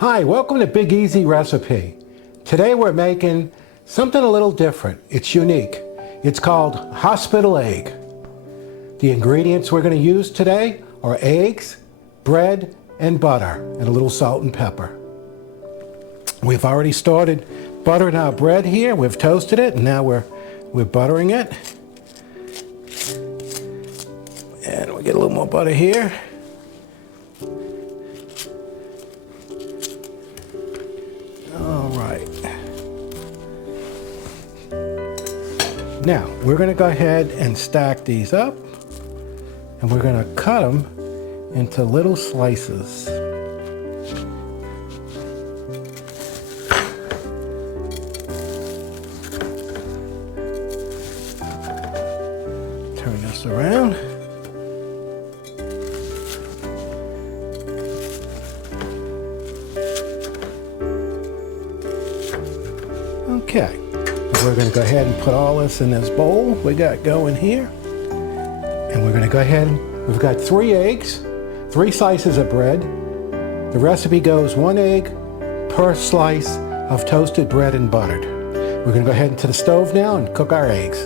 Hi, welcome to Big Easy Recipe. Today we're making something a little different. It's unique. It's called hospital egg. The ingredients we're going to use today are eggs, bread, and butter, and a little salt and pepper. We've already started buttering our bread here. We've toasted it, and now we're buttering it. And we'll get a little more butter here. All right. Now, we're going to go ahead and stack these up, and we're going to cut them into little slices. Turn this around. Okay, we're going to go ahead and put all this in this bowl we got going here. And we're going to go ahead and we've got 3 eggs, 3 slices of bread. The recipe goes 1 egg per slice of toasted bread and buttered. We're going to go ahead into the stove now and cook our eggs.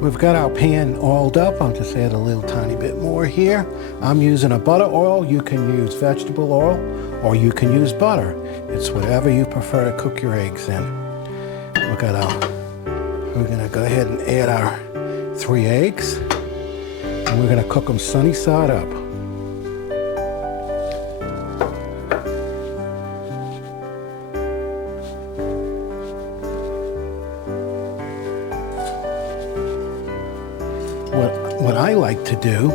We've got our pan oiled up. I'll just add a little tiny bit more here. I'm using a butter oil. You can use vegetable oil or you can use butter. It's whatever you prefer to cook your eggs in. We're going to go ahead and add our 3 eggs, and we're going to cook them sunny side up. What I like to do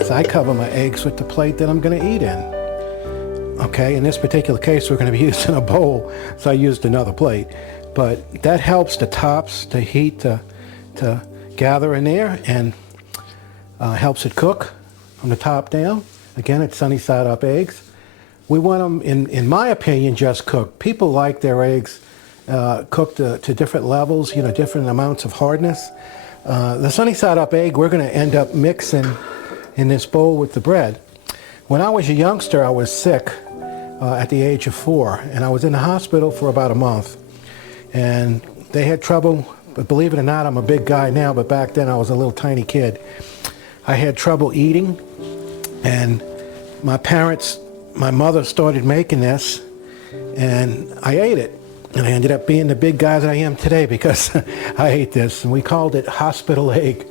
is I cover my eggs with the plate that I'm going to eat in. Okay, in this particular case, we're going to be using a bowl, so I used another plate. But that helps the tops, the heat to gather in there, and helps it cook from the top down. Again, it's sunny side up eggs. We want them, in my opinion, just cooked. People like their eggs cooked to different levels, different amounts of hardness. The sunny side up egg, we're going to end up mixing in this bowl with the bread. When I was a youngster, I was sick at the age of 4, and I was in the hospital for about a month. And they had trouble, but believe it or not, I'm a big guy now, but back then I was a little tiny kid. I had trouble eating, and my mother started making this, and I ate it. And I ended up being the big guy that I am today because I ate this, and we called it hospital egg.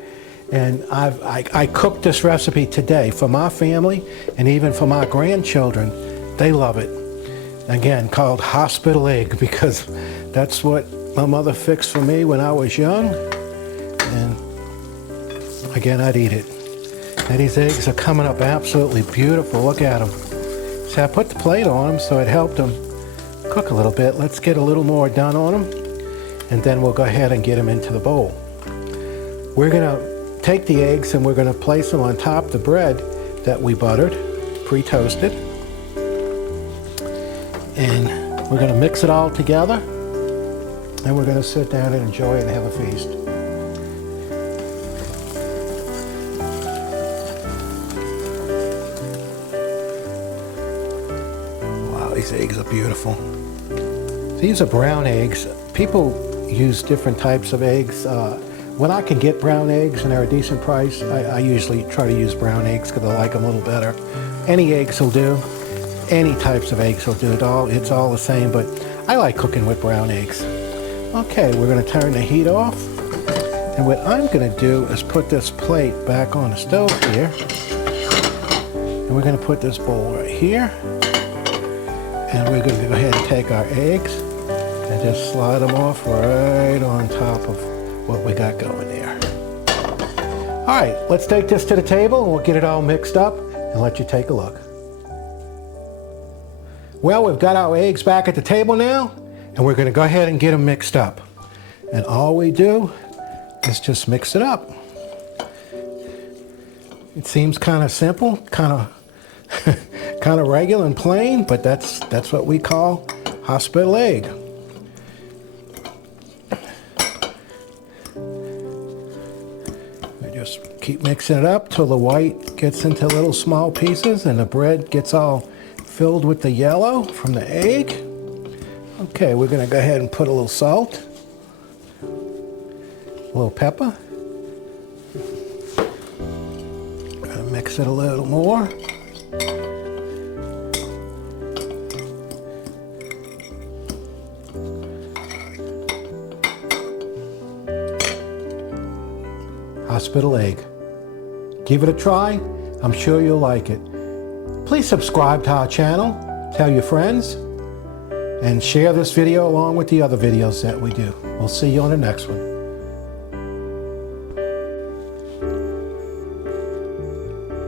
And I cooked this recipe today for my family and even for my grandchildren. They love it. Again, called hospital egg because that's what my mother fixed for me when I was young. And again, I'd eat it. Now these eggs are coming up absolutely beautiful. Look at them. See, I put the plate on them so it helped them cook a little bit. Let's get a little more done on them, and then we'll go ahead and get them into the bowl. We're going to take the eggs and we're going to place them on top of the bread that we buttered, pre-toasted. And we're going to mix it all together, and we're going to sit down and enjoy it and have a feast. Wow, these eggs are beautiful. These are brown eggs. People use different types of eggs. When I can get brown eggs and they're a decent price, I usually try to use brown eggs because I like them a little better. Any eggs will do. Any types of eggs will do. It's all the same, but I like cooking with brown eggs. Okay, we're going to turn the heat off. And what I'm going to do is put this plate back on the stove here. And we're going to put this bowl right here. And we're going to go ahead and take our eggs and just slide them off right on top of what we got going there. All right, let's take this to the table and we'll get it all mixed up and let you take a look. Well, we've got our eggs back at the table now, and we're going to go ahead and get them mixed up. And all we do is just mix it up. It seems kind of simple, kind of regular and plain, but that's what we call hospital egg. Keep mixing it up till the white gets into little small pieces and the bread gets all filled with the yellow from the egg. Okay, we're going to go ahead and put a little salt, a little pepper. Mix it a little more. Hospital egg. Give it a try. I'm sure you'll like it. Please subscribe to our channel, tell your friends, and share this video along with the other videos that we do. We'll see you on the next one.